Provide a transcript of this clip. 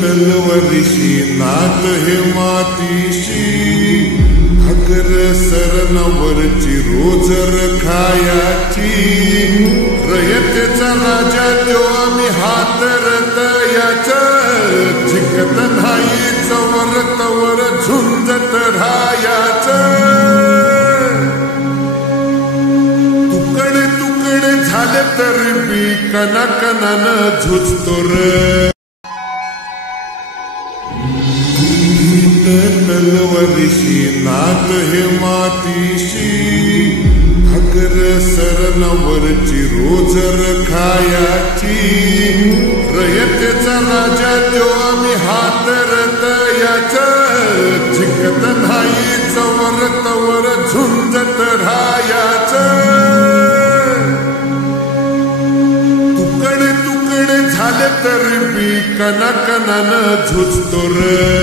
तलवारीशी नात हे मातीशी अगर सरणावरची रोजर खायाची रयतेचा राजा तो आम्ही हातरत याच जिकत नाही चवर तवर झुंजत राहायाच तुकडे तुकडे झाले तरी बी कणाकणानं झुजतो र तलवारीशी नात हे मातीशी अगर सरणावरची रोजर खायाची रयतेचा राजा तो आम्ही हातरत याच जिकत नाही चवर तवर झुंजत राहायाच तुकडे तुकडे झाले तरी बी कणाकणानं झुजतो र